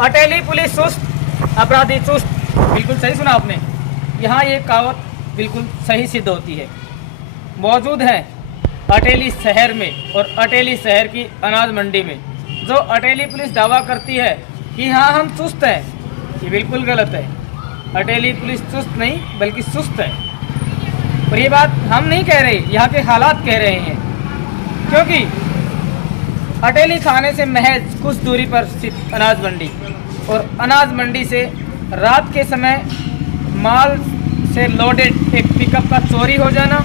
Ateli police सुस्त, अपराधी चुस्त। बिल्कुल सही सुना आपने। यहाँ ये कहावत बिल्कुल सही सिद्ध होती है। मौजूद है अटेली शहर में और अटेली शहर की अनाज मंडी में। जो अटेली पुलिस दावा करती है कि हाँ हम चुस्त हैं, ये बिल्कुल गलत है। अटेली पुलिस चुस्त नहीं बल्कि सुस्त है। और ये बात हम नहीं कह रहे, यहाँ के हालात कह रहे हैं। क्योंकि अटेली थाने से महज कुछ दूरी पर स्थित अनाज मंडी, और अनाज मंडी से रात के समय माल से लोडेड एक पिकअप का चोरी हो जाना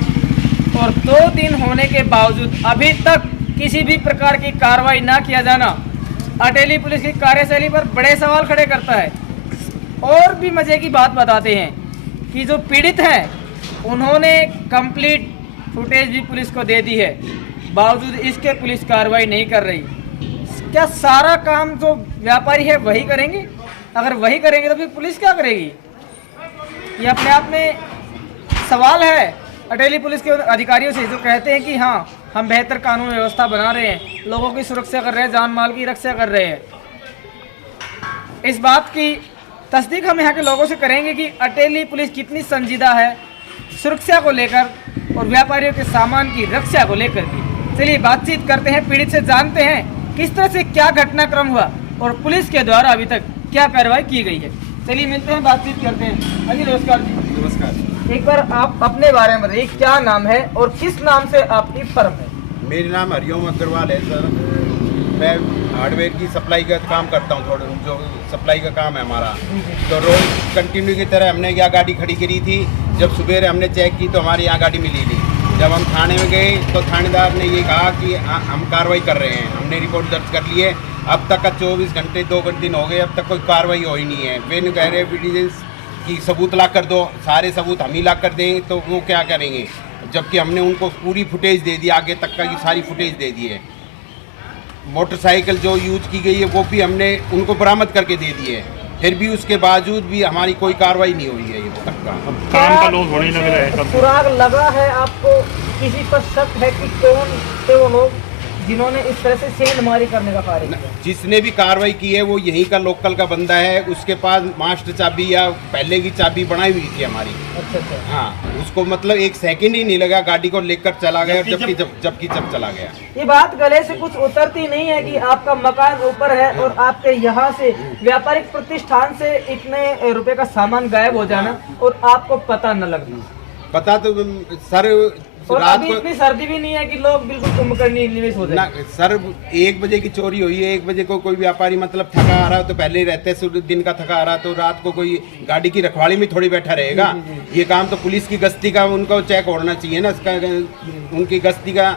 और 2 दिन होने के बावजूद अभी तक किसी भी प्रकार की कार्रवाई ना किया जाना अटेली पुलिस की कार्यशैली पर बड़े सवाल खड़े करता है। और भी मजे की बात बताते हैं कि जो पीड़ित हैं उन्होंने कंप्लीट फुटेज भी पुलिस को दे दी है, बावजूद इसके पुलिस कार्रवाई नहीं कर रही। क्या सारा काम जो व्यापारी है वही करेंगे? अगर वही करेंगे तो फिर पुलिस क्या करेगी? ये अपने आप में सवाल है अटेली पुलिस के अधिकारियों से, जो कहते हैं कि हाँ हम बेहतर कानून व्यवस्था बना रहे हैं, लोगों की सुरक्षा कर रहे हैं, जान माल की रक्षा कर रहे हैं। इस बात की तस्दीक हम यहाँ के लोगों से करेंगे कि अटेली पुलिस कितनी संजीदा है सुरक्षा को लेकर और व्यापारियों के सामान की रक्षा को लेकर की। चलिए बातचीत करते हैं, पीड़ित से जानते हैं किस तरह से क्या घटनाक्रम हुआ और पुलिस के द्वारा अभी तक क्या कार्रवाई की गई है। चलिए मिलते हैं, बातचीत करते हैं। हाँ जी, नमस्कार जी। नमस्कार। एक बार आप अपने बारे में बताइए, क्या नाम है और किस नाम से आपकी फर्म है? मेरा नाम हरिओम अग्रवाल है सर। मैं हार्डवेयर की सप्लाई का काम करता हूँ, थोड़ा जो सप्लाई का काम है हमारा। तो रोज कंटिन्यू की तरह हमने यहाँ गाड़ी खड़ी करी थी। जब सुबह हमने चेक की तो हमारे यहाँ गाड़ी मिली थी। जब हम थाने में गए तो थानेदार ने ये कहा कि हम कार्रवाई कर रहे हैं, हमने रिपोर्ट दर्ज कर ली है। अब तक का 24 घंटे 2 दिन हो गए, अब तक कोई कार्रवाई हो ही नहीं है। वे कह रहे एविडेंस कि सबूत ला कर दो, सारे सबूत हम ही ला कर दें, तो वो क्या करेंगे? जबकि हमने उनको पूरी फुटेज दे दी, आगे तक का की सारी फुटेज दे दी है। मोटरसाइकिल जो यूज की गई है वो भी हमने उनको बरामद करके दे दी है, फिर भी उसके बावजूद भी हमारी कोई कार्रवाई नहीं हुई है ये तक का। काम का लोग होने लग रहा है। सुराग लगा है आपको? किसी पर शक है कि कौन थे वो लोग जिन्होंने इस तरह से सेंधमारी करने का कार्य किया? जिसने भी कार्रवाई की है वो यहीं का लोकल का बंदा है। उसके पास मास्टर चाबी या पहले की चाबी बनाई हुई थी हमारी। अच्छा अच्छा। हाँ, उसको मतलब 1 सेकंड ही नहीं लगा, गाड़ी को लेकर चला गया। जबकि जब चला गया। ये बात गले से कुछ उतरती नहीं है कि आपका मकान ऊपर है और आपके यहाँ से व्यापारिक प्रतिष्ठान से इतने रुपए का सामान गायब हो जाना और आपको पता न लगना। पता तो सर और रात अभी को इतनी सर्दी भी नहीं है कि लोग बिल्कुल कुंभकर्णी निवेश हो जाए। सर 1 बजे की चोरी हुई है। 1 बजे को कोई व्यापारी मतलब थका आ रहा है तो पहले ही रहते हैं, दिन का थका आ रहा तो रात को कोई गाड़ी की रखवाली में थोड़ी बैठा रहेगा। ये काम तो पुलिस की गश्ती का उनको चेक होना चाहिए ना। इसका उनकी गश्ती का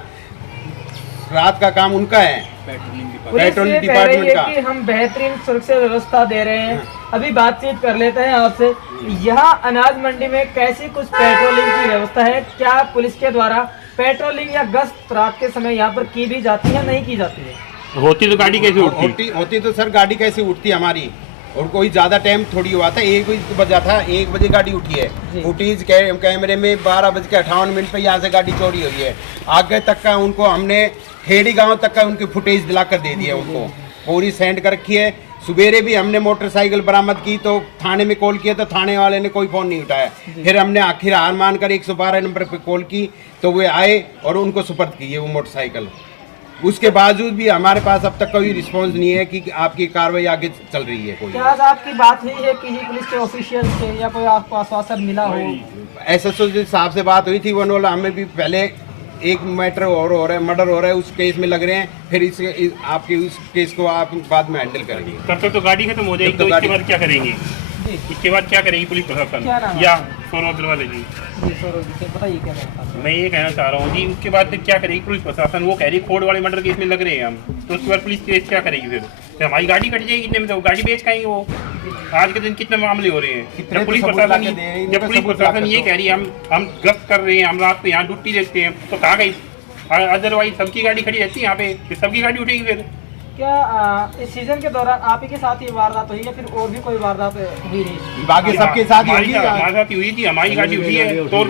रात का काम उनका है, पेट्रोलिंग डिपार्टमेंट का। कि हम बेहतरीन सुरक्षा व्यवस्था दे रहे हैं। अभी बातचीत कर लेते हैं आपसे। यहाँ अनाज मंडी में कैसी कुछ पेट्रोलिंग की व्यवस्था है? क्या पुलिस के द्वारा पेट्रोलिंग या गश्त रात के समय यहाँ पर की भी जाती है, नहीं की जाती है? होती तो गाड़ी कैसे उठती? होती तो सर गाड़ी कैसे उठती हमारी, और कोई ज्यादा टाइम थोड़ी हुआ था। 1 बजा था, 1 बजे गाड़ी उठी है। फुटेज कैमरे में 12:58 पे यहाँ से गाड़ी चोरी हुई है। आगे तक का उनको हमने खेड़ी गांव तक का उनकी फुटेज दिला कर दे दी है, उनको पूरी सेंड कर रखी है। सवेरे भी हमने मोटरसाइकिल बरामद की तो थाने में कॉल किया तो थाने वाले ने कोई फ़ोन नहीं उठाया। फिर हमने आखिर हार मानकर 112 नंबर पे कॉल की तो वे आए और उनको सुपर्द की है वो मोटरसाइकिल। उसके बावजूद भी हमारे पास अब तक कोई रिस्पांस नहीं है कि आपकी कार्रवाई आगे चल रही है। कोई क्या आपकी बात हुई है किसी पुलिस के ऑफिशियल से या कोई आपको आश्वासन मिला हो? एसएसओ साहब से बात हुई थी, वो बोला हमें भी पहले एक मैटर और हो रहा है, मर्डर हो रहा है, उस केस में लग रहे हैं, फिर आपके उस केस को आप बाद में हैंडल करेंगे। तब तक तो गाड़ी खत्म हो जाएगी, तो इसके बाद क्या करेंगे? इसके बाद क्या करेगी पुलिस प्रशासन? या सौरभ अग्रवाल जी, बताइए क्या है? मैं ये कहना चाह रहा हूँ जी, उसके बाद फिर क्या करेगी पुलिस प्रशासन? वो कह रही खोड़ वाले मर्डर केस में लग रहे हैं हम, तो उसके बाद पुलिस केस क्या करेगी? फिर हमारी गाड़ी कट जाएगी कितने में, तो गाड़ी बेच खाएंगे वो। आज के दिन कितने मामले हो रहे हैं जब पुलिस प्रशासन ये कह रही है हम गश्त कर रहे हैं, हम रात को यहाँ ड्यूटी देते हैं, तो कहाँ गई? अदरवाइज सबकी गाड़ी खड़ी रहती है यहाँ पे, सबकी गाड़ी उठेगी। फिर क्या इस सीजन के दौरान आप ही के साथ ही वारदात हुई या फिर और भी कोई वारदात हुई रही? बाकी सबके साथ हमारे साथ हुई थी, हमारी गाड़ी उठी है तो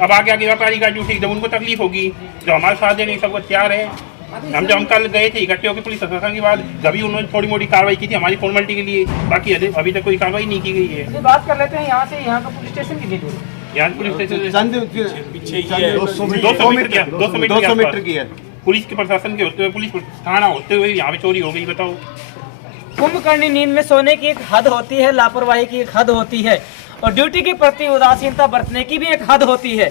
अब आगे व्यापारी गाड़ी उठी, जब उनको तकलीफ होगी जो हमारे साथ देने सबको तैयार है, हम जब हम कल गए थे इकट्ठे होकर पुलिस प्रशासन के बाद जब उन्होंने थोड़ी मोटी कार्रवाई की थी हमारी फॉर्मेलिटी के लिए, बाकी अभी तक कोई कार्रवाई नहीं की गई है। ये बात कर लेते हैं यहाँ से यहाँ का पुलिस स्टेशन कितनी दूर है? यहाँ पुलिस स्टेशन चंद 200 मीटर की है। पुलिस के प्रशासन के होते हुए, पुलिस थाना होते हुए यहाँ पे चोरी हो गई, बताओ। कुंभकर्णी नींद में सोने की एक हद होती है, लापरवाही की एक हद होती है और ड्यूटी के प्रति उदासीनता बरतने की भी एक हद होती है।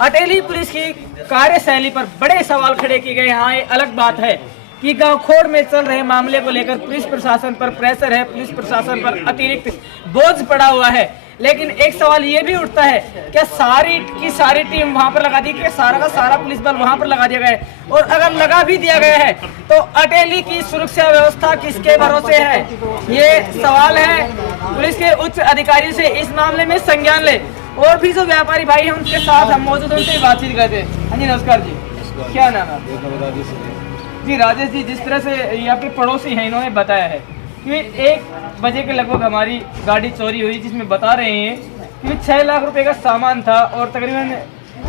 अटेली पुलिस की कार्यशैली पर बड़े सवाल खड़े किए गए। हाँ, ये अलग बात है कि गांव खोड़ में चल रहे मामले को लेकर पुलिस प्रशासन पर प्रेशर है, पुलिस प्रशासन पर अतिरिक्त बोझ पड़ा हुआ है। लेकिन एक सवाल ये भी उठता है, क्या सारी की सारी टीम वहां पर लगा दी, कि सारा का सारा पुलिस बल वहां पर लगा दिया गया है? और अगर लगा भी दिया गया है तो अटेली की सुरक्षा व्यवस्था किसके भरोसे है? ये सवाल है। पुलिस के उच्च अधिकारियों से इस मामले में संज्ञान ले। और भी जो व्यापारी भाई हैं उनके साथ हम मौजूद, उनसे बातचीत करते हैं। हाँ जी, नमस्कार जी, क्या नाम है? जी राजेश जी, जिस तरह से ये आपके पड़ोसी हैं, इन्होंने बताया है कि 1 बजे के लगभग हमारी गाड़ी चोरी हुई, जिसमें बता रहे हैं कि 6 लाख रुपए का सामान था और तकरीबन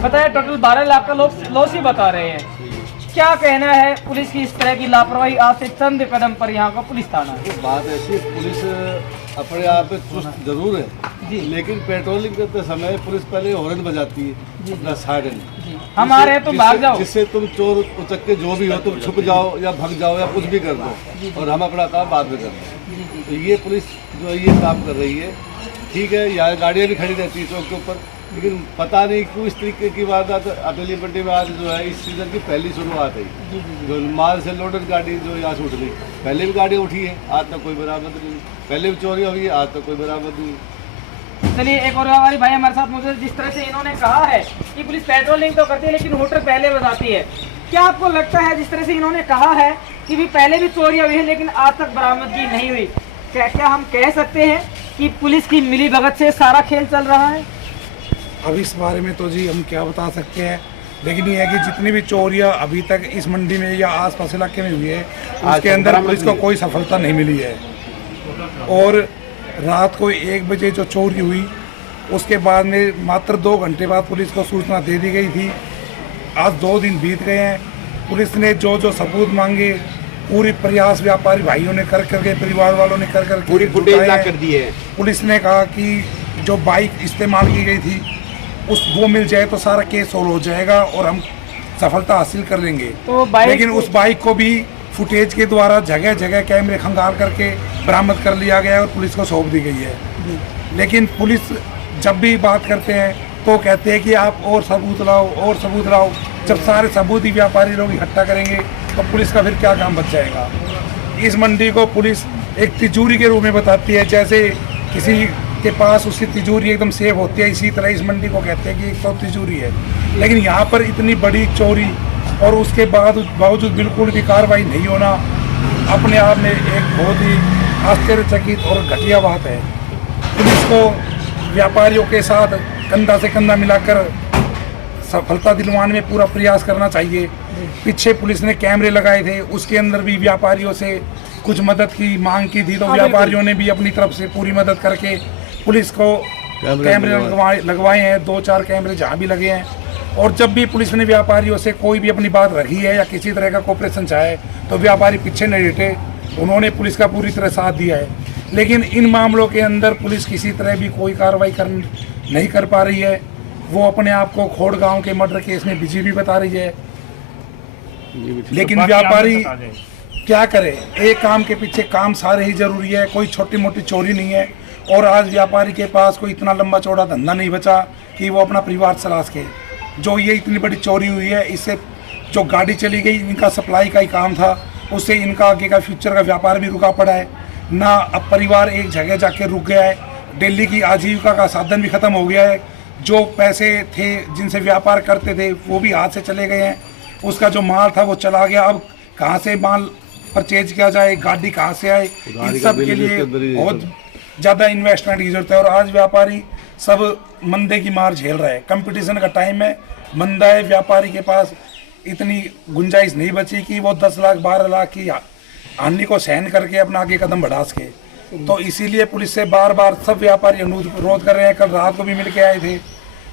बताया टोटल 12 लाख का लॉस ही बता रहे हैं। क्या कहना है पुलिस की इस तरह की लापरवाही? आज से चंद कदम पर यहाँ का पुलिस थाना है। बात ऐसी, पुलिस अपने आप में चुस्त जरूर है जी, लेकिन पेट्रोलिंग करते समय पुलिस पहले हॉर्न बजाती है अपना साइरन, हम आ रहे हैं तो भाग जाओ, जिससे तुम चोर उचक्के जो भी हो तुम छुप जाओ या भाग जाओ या कुछ भी कर दो और हम अपना काम बाद में कर दो। तो ये पुलिस जो ये काम कर रही है, ठीक है, यहाँ गाड़ियाँ भी खड़ी रहती है चौक के ऊपर, लेकिन पता नहीं क्यों इस तरीके की वारदात अटेली मंडी में आज जो है इस सीजन की पहली शुरुआत है। जो माल से लोडेड गाड़ी जो यहाँ से उठ गई, पहले भी गाड़ी उठी है, आज तक कोई बरामद नहीं, पहले भी चोरी हुई है, आज तक कोई बरामद नहीं। चलिए, एक और व्यापारी भाई हमारे साथ मौजूद। जिस तरह से इन्होंने कहा है कि पुलिस पेट्रोलिंग तो करती है लेकिन होटल पहले बताती है, क्या आपको लगता है जिस तरह से इन्होंने कहा है कि भी पहले भी चोरियां हुई है लेकिन आज तक बरामदगी नहीं हुई, क्या हम कह सकते हैं कि पुलिस की मिली भगत से सारा खेल चल रहा है? अब इस बारे में तो जी हम क्या बता सकते हैं, लेकिन ये है कि जितनी भी चोरियां अभी तक इस मंडी में या आसपास इलाके में हुई है उसके अंदर पुलिस को कोई सफलता नहीं मिली है। और रात को 1 बजे जो चोरी हुई उसके बाद में मात्र 2 घंटे बाद पुलिस को सूचना दे दी गई थी। आज 2 दिन बीत गए हैं, पुलिस ने जो जो सबूत मांगे पूरी प्रयास व्यापारी भाइयों ने कर करके, परिवार वालों ने कर करके पूरी फुटेज ला कर दी है। पुलिस ने कहा कि जो बाइक इस्तेमाल की गई थी वो मिल जाए तो सारा केस सोल्व हो जाएगा और हम सफलता हासिल कर लेंगे। तो लेकिन उस बाइक को भी फुटेज के द्वारा जगह जगह कैमरे खंगाल करके बरामद कर लिया गया है और पुलिस को सौंप दी गई है। लेकिन पुलिस जब भी बात करते हैं तो कहते हैं कि आप और सबूत लाओ और सबूत लाओ। जब सारे सबूत ही व्यापारी लोग इकट्ठा करेंगे तो पुलिस का फिर क्या काम बच जाएगा? इस मंडी को पुलिस एक तिजोरी के रूप में बताती है, जैसे किसी के पास उसकी तिजोरी एकदम सेफ होती है, इसी तरह इस मंडी को कहते हैं कि एक तो तिजोरी है। लेकिन यहाँ पर इतनी बड़ी चोरी और उसके बावजूद बिल्कुल भी कार्रवाई नहीं होना अपने आप में एक बहुत ही आश्चर्यचकित और घटिया बात है। पुलिस को व्यापारियों के साथ कंधा से कंधा मिलाकर सफलता दिलवाने में पूरा प्रयास करना चाहिए। पीछे पुलिस ने कैमरे लगाए थे, उसके अंदर भी व्यापारियों से कुछ मदद की मांग की थी, तो व्यापारियों ने भी अपनी तरफ से पूरी मदद करके पुलिस को कैमरे लगवाए हैं। 2-4 कैमरे जहाँ भी लगे हैं। और जब भी पुलिस ने व्यापारियों से कोई भी अपनी बात रखी है या किसी तरह का कोऑपरेशन चाहे तो व्यापारी पीछे नहीं हटे, उन्होंने पुलिस का पूरी तरह साथ दिया है। लेकिन इन मामलों के अंदर पुलिस किसी तरह भी कोई कार्रवाई नहीं कर पा रही है। वो अपने आप को खोड़ गांव के मर्डर केस में बिजी भी बता रही है, लेकिन व्यापारी क्या करे? एक काम के पीछे काम सारे ही जरूरी है, कोई छोटी मोटी चोरी नहीं है। और आज व्यापारी के पास कोई इतना लंबा चौड़ा धंधा नहीं बचा कि वो अपना परिवार चला सके। जो ये इतनी बड़ी चोरी हुई है, इससे जो गाड़ी चली गई, इनका सप्लाई का ही काम था, उससे इनका आगे का फ्यूचर का व्यापार भी रुका पड़ा है ना। अब परिवार एक जगह जाके रुक गया है, दिल्ली की आजीविका का साधन भी खत्म हो गया है। जो पैसे थे जिनसे व्यापार करते थे वो भी हाथ से चले गए हैं, उसका जो माल था वो चला गया। अब कहाँ से माल परचेज किया जाए, गाड़ी कहाँ से आए, इन सब के लिए बहुत ज़्यादा इन्वेस्टमेंट की जरूरत है। और आज व्यापारी सब मंदे की मार झेल रहा है, कंपटीशन का टाइम है, मंदा है। व्यापारी के पास इतनी गुंजाइश नहीं बची कि वो 10 लाख 12 लाख की हानि को सहन करके अपना आगे कदम बढ़ा सके। तो इसीलिए पुलिस से बार बार सब व्यापारी अनुरोध कर रहे हैं। कल रात को भी मिल के आए थे,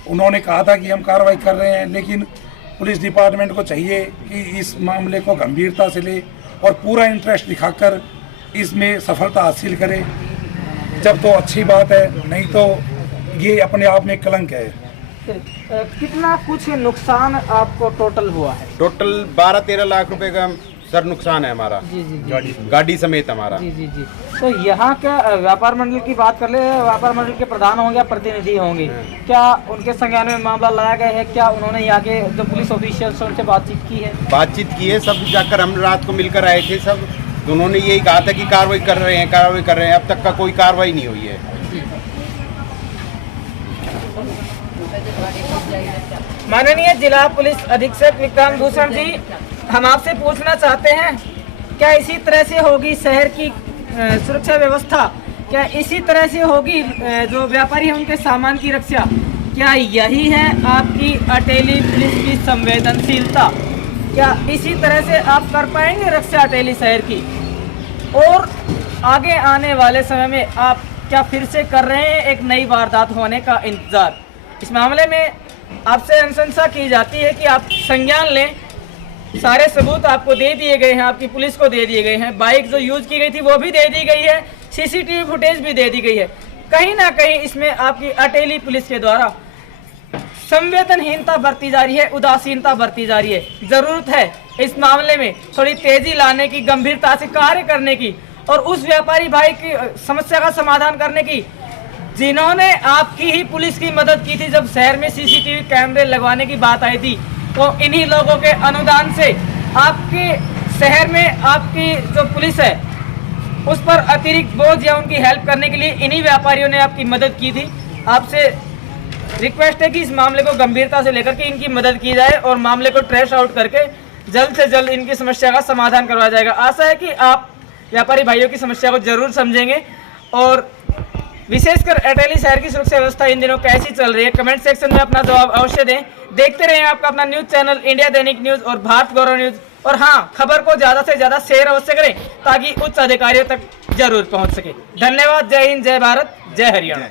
उन्होंने कहा था कि हम कार्रवाई कर रहे हैं, लेकिन पुलिस डिपार्टमेंट को चाहिए कि इस मामले को गंभीरता से ले और पूरा इंटरेस्ट दिखाकर इसमें सफलता हासिल करे। जब तो अच्छी बात है, नहीं तो ये अपने आप में कलंक है। कितना कुछ नुकसान आपको टोटल हुआ है? टोटल 12-13 लाख रुपए का सर नुकसान है हमारा, जी जी जी गाड़ी समेत हमारा। जी जी जी। तो यहाँ क्या व्यापार मंडल की बात कर ले, व्यापार मंडल के प्रधान होंगे या प्रतिनिधि होंगे, क्या उनके संज्ञान में मामला लाया गया है? क्या उन्होंने यहाँ के जो पुलिस ऑफिशियल्स उनसे बातचीत की है? बातचीत की है, सब जाकर हम रात को मिलकर आए थे सब, तो उन्होंने यही कहा था कि कार्रवाई कर रहे हैं, कार्रवाई कर रहे हैं। अब तक का कोई कार्रवाई नहीं हुई है। माननीय जिला पुलिस अधीक्षक विक्रांत भूषण जी, हम आपसे पूछना चाहते हैं, क्या इसी तरह से होगी शहर की सुरक्षा व्यवस्था? क्या इसी तरह से होगी जो व्यापारी हैं उनके सामान की रक्षा? क्या यही है आपकी अटेली पुलिस की संवेदनशीलता? क्या इसी तरह से आप कर पाएंगे रक्षा अटेली शहर की? और आगे आने वाले समय में आप क्या फिर से कर रहे हैं एक नई वारदात होने का इंतजार? इस मामले में आपसे अनुशंसा की जाती है कि आप संज्ञान लें। सारे सबूत आपको दे दिए गए हैं, आपकी पुलिस को दे दिए गए हैं, बाइक जो यूज की गई थी वो भी दे दी गई है, सीसीटीवी फुटेज भी दे दी गई है। कहीं ना कहीं इसमें आपकी अटेली पुलिस के द्वारा संवेदनहीनता बरती जा रही है, उदासीनता बरती जा रही है। जरूरत है इस मामले में थोड़ी तेजी लाने की, गंभीरता से कार्य करने की और उस व्यापारी भाई की समस्या का समाधान करने की जिन्होंने आपकी ही पुलिस की मदद की थी। जब शहर में सीसीटीवी कैमरे लगवाने की बात आई थी तो इन्हीं लोगों के अनुदान से आपके शहर में आपकी जो पुलिस है उस पर अतिरिक्त बोझ या उनकी हेल्प करने के लिए इन्हीं व्यापारियों ने आपकी मदद की थी। आपसे रिक्वेस्ट है कि इस मामले को गंभीरता से लेकर के इनकी मदद की जाए और मामले को ट्रेस आउट करके जल्द से जल्द इनकी समस्या का समाधान करवाया जाएगा। आशा है कि आप व्यापारी भाइयों की समस्या को जरूर समझेंगे और विशेषकर अटेली शहर की सुरक्षा व्यवस्था इन दिनों कैसी चल रही है, कमेंट सेक्शन में अपना जवाब अवश्य दें। देखते रहें आपका अपना न्यूज चैनल इंडिया दैनिक न्यूज और भारत गौरव न्यूज। और हाँ, खबर को ज्यादा से ज्यादा शेयर अवश्य करें ताकि उच्च अधिकारियों तक जरूर पहुंच सके। धन्यवाद। जय हिंद, जय भारत, जय हरियाणा।